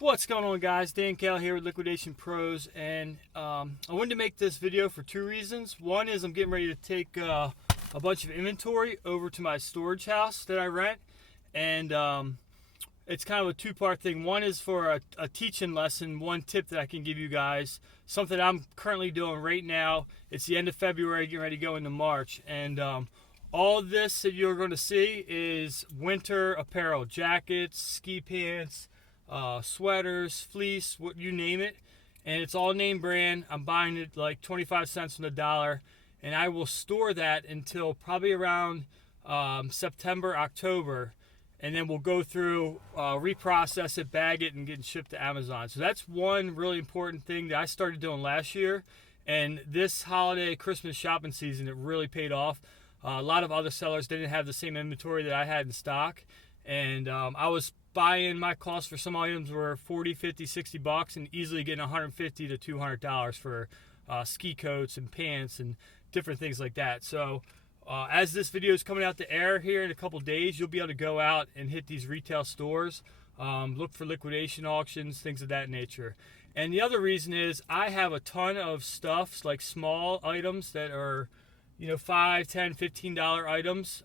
What's going on, guys? Dan Cal here with Liquidation Pros, and I wanted to make this video for two reasons. One is I'm getting ready to take a bunch of inventory over to my storage house that I rent, and it's kind of a two-part thing. One is for a teaching lesson, one tip that I can give you guys, something I'm currently doing right now. It's the end of February, getting ready to go into March, and all this that you're going to see is winter apparel, jackets, ski pants, sweaters, fleece, what you name it, and it's all name brand. I'm buying it like 25 cents on the dollar, and I will store that until probably around September, October, and then we'll go through, reprocess it, bag it, and get it shipped to Amazon. So that's one really important thing that I started doing last year, and this holiday Christmas shopping season it really paid off. A lot of other sellers didn't have the same inventory that I had in stock, and I was buying, my costs for some items were 40, 50, 60 bucks, and easily getting 150 to $200 for ski coats and pants and different things like that. So as this video is coming out to air here in a couple days, you'll be able to go out and hit these retail stores, look for liquidation auctions, things of that nature. And the other reason is I have a ton of stuff, like small items that are, $5, $10, $15 items,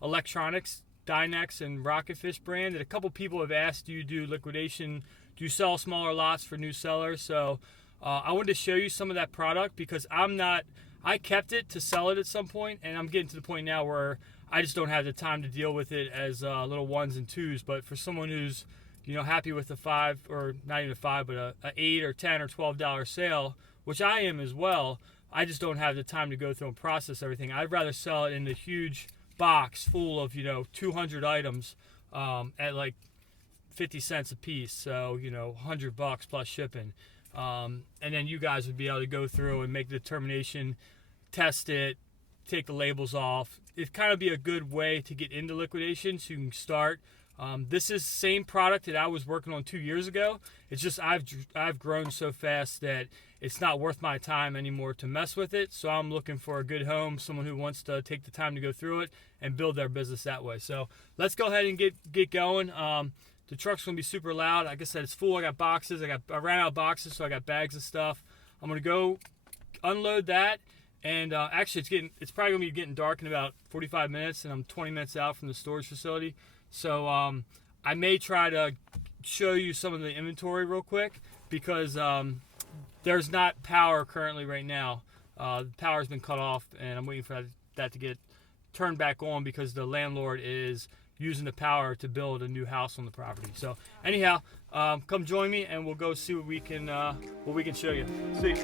electronics, Dynex and Rocketfish brand, that a couple people have asked, do you do liquidation? Do you sell smaller lots for new sellers? So I wanted to show you some of that product because I kept it to sell it at some point, and I'm getting to the point now where I just don't have the time to deal with it as little ones and twos. But for someone who's happy with a $5, or not even a $5, but a $8 or $10 or $12 sale, which I am as well, I just don't have the time to go through and process everything. I'd rather sell it in a huge box full of 200 items at like 50 cents a piece, so $100 plus shipping, and then you guys would be able to go through and make the determination, test it, take the labels off. It'd kind of be a good way to get into liquidation so you can start. This is the same product that I was working on 2 years ago. It's just I've grown so fast that it's not worth my time anymore to mess with it. So I'm looking for a good home, someone who wants to take the time to go through it and build their business that way. So let's go ahead and get going. The truck's gonna be super loud. Like I said, it's full. I got boxes. I ran out of boxes, so I got bags of stuff. I'm gonna go unload that. And actually, it's probably gonna be getting dark in about 45 minutes, and I'm 20 minutes out from the storage facility. So I may try to show you some of the inventory real quick because there's not power currently right now. The power's been cut off, and I'm waiting for that to get turned back on because the landlord is using the power to build a new house on the property. So anyhow, come join me, and we'll go see what we can show you. See.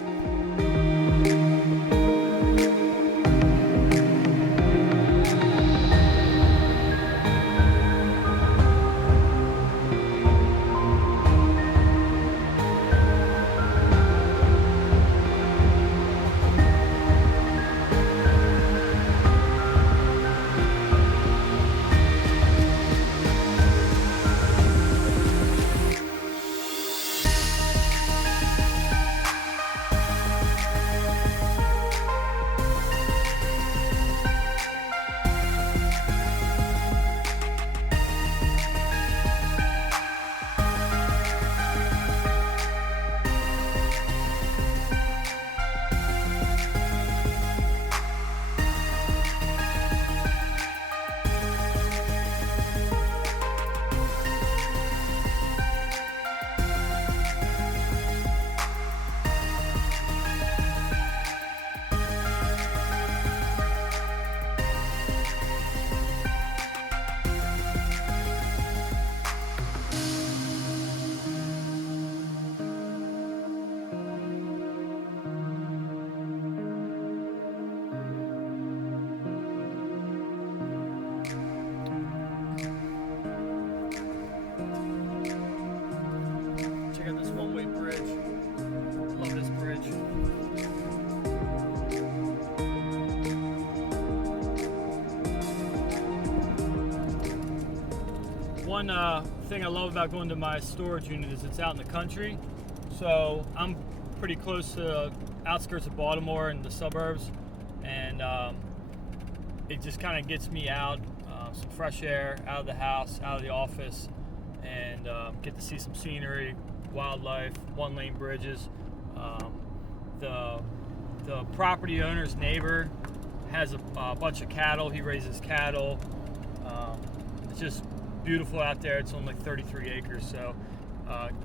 One thing I love about going to my storage unit is it's out in the country. So I'm pretty close to the outskirts of Baltimore and the suburbs, and it just kind of gets me out, some fresh air, out of the house, out of the office, and get to see some scenery, wildlife, one-lane bridges. The property owner's neighbor has a bunch of cattle. He raises cattle. It's just beautiful out there. It's on like 33 acres, so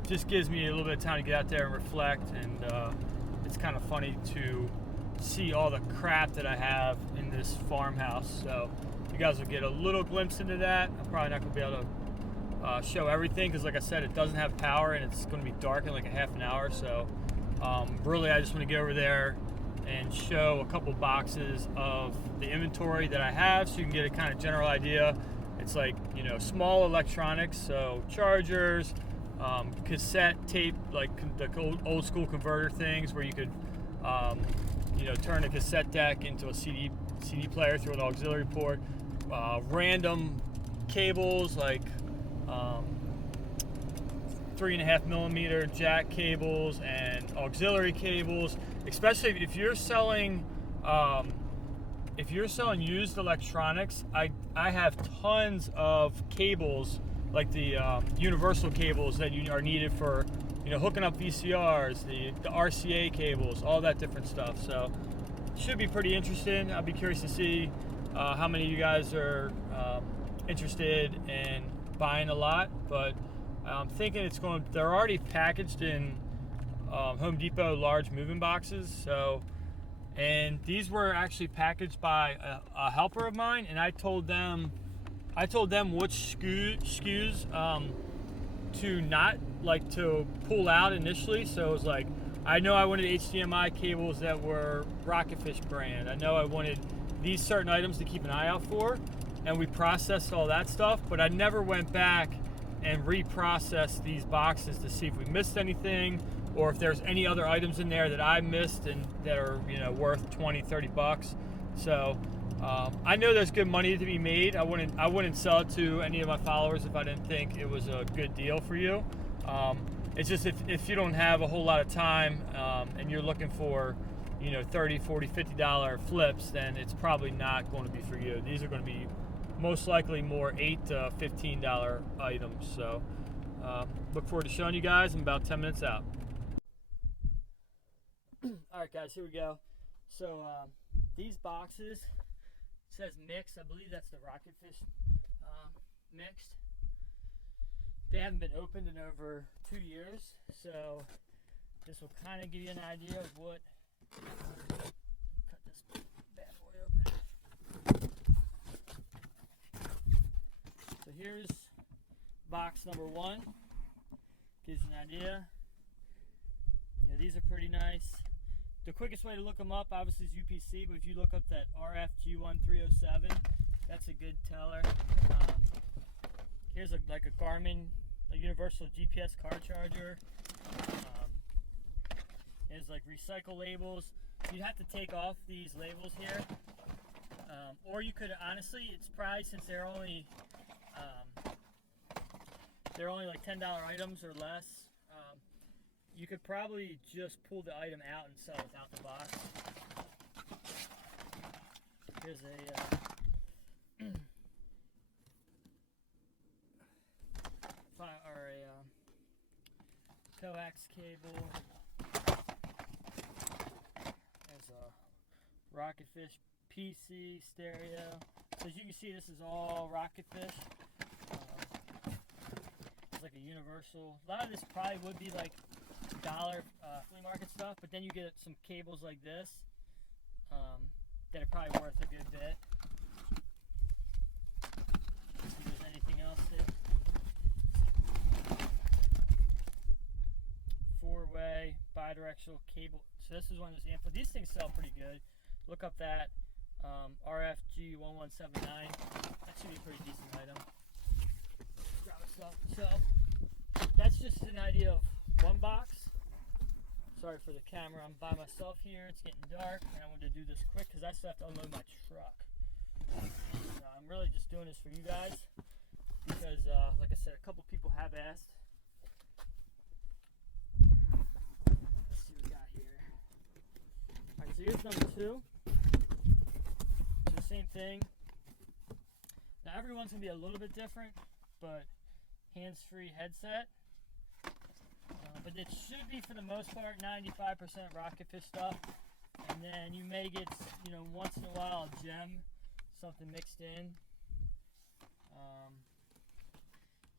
just gives me a little bit of time to get out there and reflect, and it's kind of funny to see all the crap that I have in this farmhouse. So you guys will get a little glimpse into that. I'm probably not going to be able to show everything because, like I said, it doesn't have power and it's going to be dark in like a half an hour. So really I just want to get over there and show a couple boxes of the inventory that I have so you can get a kind of general idea. It's like, you know, small electronics, so chargers, cassette tape, like the old school converter things where you could you know, turn a cassette deck into a CD player through an auxiliary port, random cables like 3.5 millimeter jack cables and auxiliary cables, especially if you're selling used electronics. I have tons of cables, like the universal cables that are needed for, you know, hooking up VCRs, the RCA cables, all that different stuff. So should be pretty interesting. I'll be curious to see how many of you guys are interested in buying a lot, but I'm thinking they're already packaged in Home Depot large moving boxes. So, and these were actually packaged by a helper of mine, and I told them which SKUs to not like to pull out initially. So it was like, I know I wanted HDMI cables that were Rocketfish brand. I know I wanted these certain items to keep an eye out for, and we processed all that stuff, but I never went back and reprocessed these boxes to see if we missed anything or if there's any other items in there that I missed and that are, you know, worth 20, 30 bucks. So I know there's good money to be made. I wouldn't sell it to any of my followers if I didn't think it was a good deal for you. It's just if you don't have a whole lot of time and you're looking for, you know, $30, $40, $50 flips, then it's probably not going to be for you. These are going to be most likely more $8 to $15 items. So look forward to showing you guys in about 10 minutes out. All right, guys, here we go. So these boxes, it says mixed. I believe that's the Rocketfish mixed. They haven't been opened in over 2 years, so this will kind of give you an idea of what. Cut this bad boy open. So here's box number 1. Gives you an idea. You know, these are pretty nice. The quickest way to look them up, obviously, is UPC, but if you look up that RFG1307, that's a good teller. Here's like a Garmin, a universal GPS car charger. There's like recycle labels. You'd have to take off these labels here, or you could honestly. It's probably, since they're only like $10 items or less. You could probably just pull the item out and sell it without the box. Here's a coax cable. There's a Rocketfish PC stereo. So as you can see, this is all Rocketfish. It's like a universal. A lot of this probably would be like dollar flea market stuff, but then you get some cables like this that are probably worth a good bit. See if there's anything else there. 4-way bidirectional cable. So this is one of those amp. These things sell pretty good. Look up that RFG1179. That should be a pretty decent item. Grab stuff. So that's just an idea of one box. Sorry for the camera, I'm by myself here, it's getting dark, and I wanted to do this quick because I still have to unload my truck. So I'm really just doing this for you guys because, like I said, a couple people have asked. Let's see what we got here. Alright, so here's number 2. So the same thing. Now everyone's going to be a little bit different, but hands-free headset. But it should be, for the most part, 95% Rocketfish stuff. And then you may get, you know, once in a while a gem, something mixed in.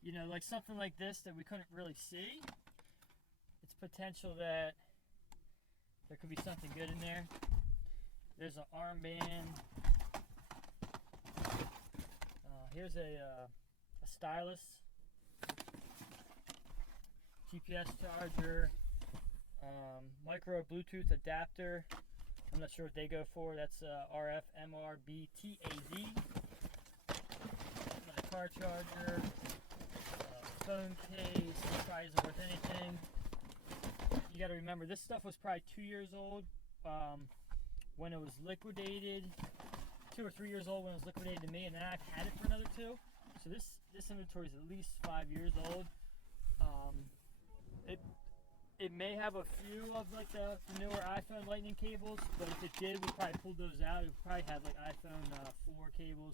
You know, like something like this that we couldn't really see. It's potential that there could be something good in there. There's an armband. Here's a stylus, GPS charger, micro Bluetooth adapter. I'm not sure what they go for. That's RF MRBTAD. My car charger, phone case. This probably isn't worth anything. You got to remember, this stuff was probably 2 years old when it was liquidated. 2 or 3 years old when it was liquidated to me, and then I've had it for another 2. So this inventory is at least 5 years old. It may have a few of like the newer iPhone lightning cables, but if it did, we probably pulled those out. It probably had like iPhone 4 cables,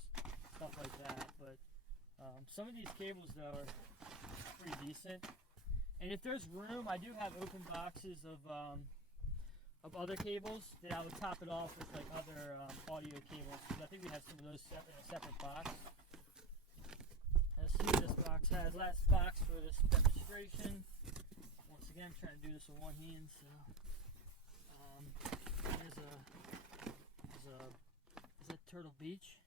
stuff like that. But some of these cables though are pretty decent. And if there's room, I do have open boxes of other cables that I would top it off with like other audio cables. So I think we have some of those in a separate box. Let's see what this box has. Last box for this demonstration. Once again, I'm trying to do this with one hand. So is that Turtle Beach?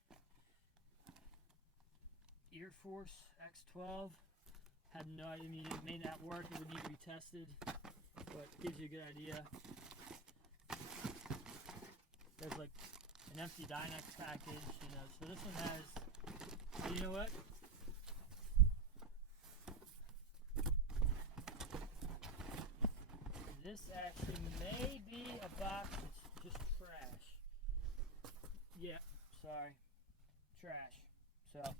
Air Force X12. Had no idea. I mean, it may not work. It would need to be tested, but it gives you a good idea. There's like an empty Dynex package, you know. So this one has. You know what? This actually may be a box that's just trash. Yeah, sorry, trash. So.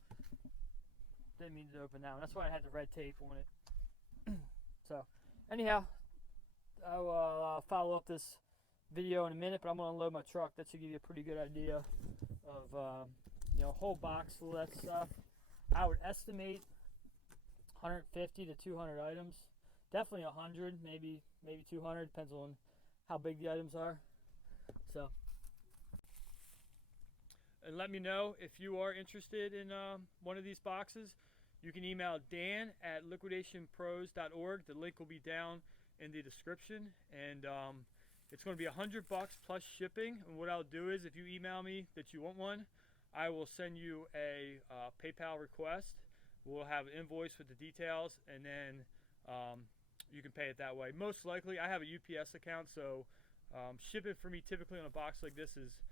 Didn't mean to open that one. That's why I had the red tape on it. So, anyhow, I will follow up this video in a minute, but I'm going to unload my truck. That should give you a pretty good idea of, you know, a whole box full of that stuff. I would estimate 150 to 200 items. Definitely 100, maybe 200, depends on how big the items are. So. And let me know if you are interested in one of these boxes. You can email dan@liquidationpros.org. The link will be down in the description. And it's going to be $100 plus shipping. And what I'll do is, if you email me that you want one, I will send you a PayPal request. We'll have an invoice with the details, and then you can pay it that way. Most likely, I have a UPS account, so shipping for me typically on a box like this is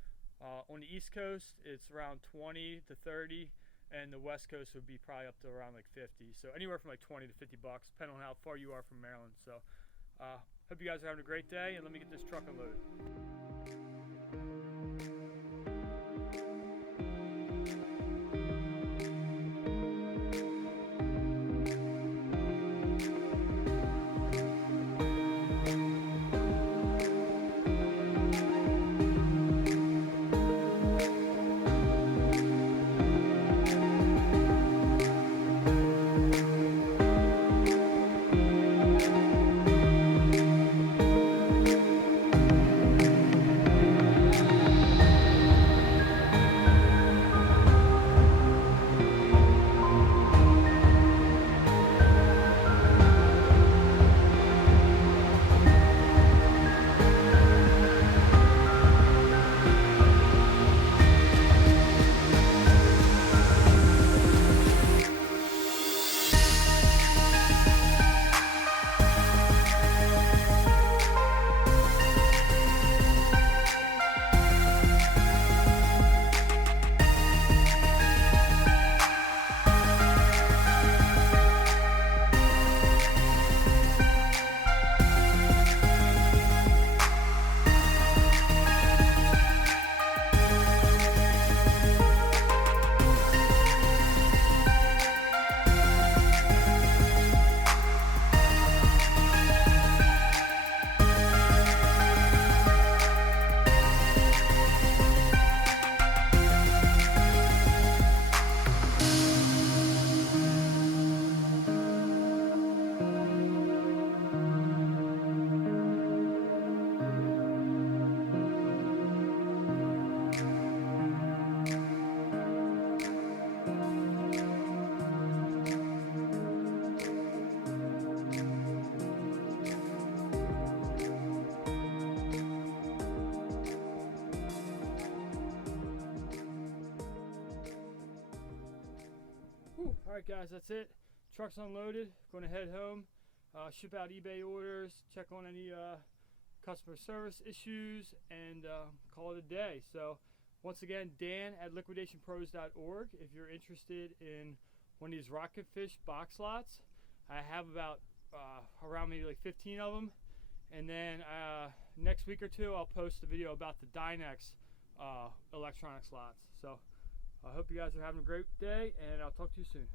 on the East Coast, it's around 20 to 30, and the West Coast would be probably up to around like 50. So anywhere from like 20 to 50 bucks, depending on how far you are from Maryland. So hope you guys are having a great day, and let me get this truck unloaded. guys, that's it. Truck's unloaded. Going to head home, ship out eBay orders, check on any customer service issues, and call it a day. So once again, Dan at liquidationpros.org if you're interested in one of these Rocketfish box lots. I have about around maybe like 15 of them. And then next week or two, I'll post a video about the Dynex electronic slots. So I hope you guys are having a great day, and I'll talk to you soon.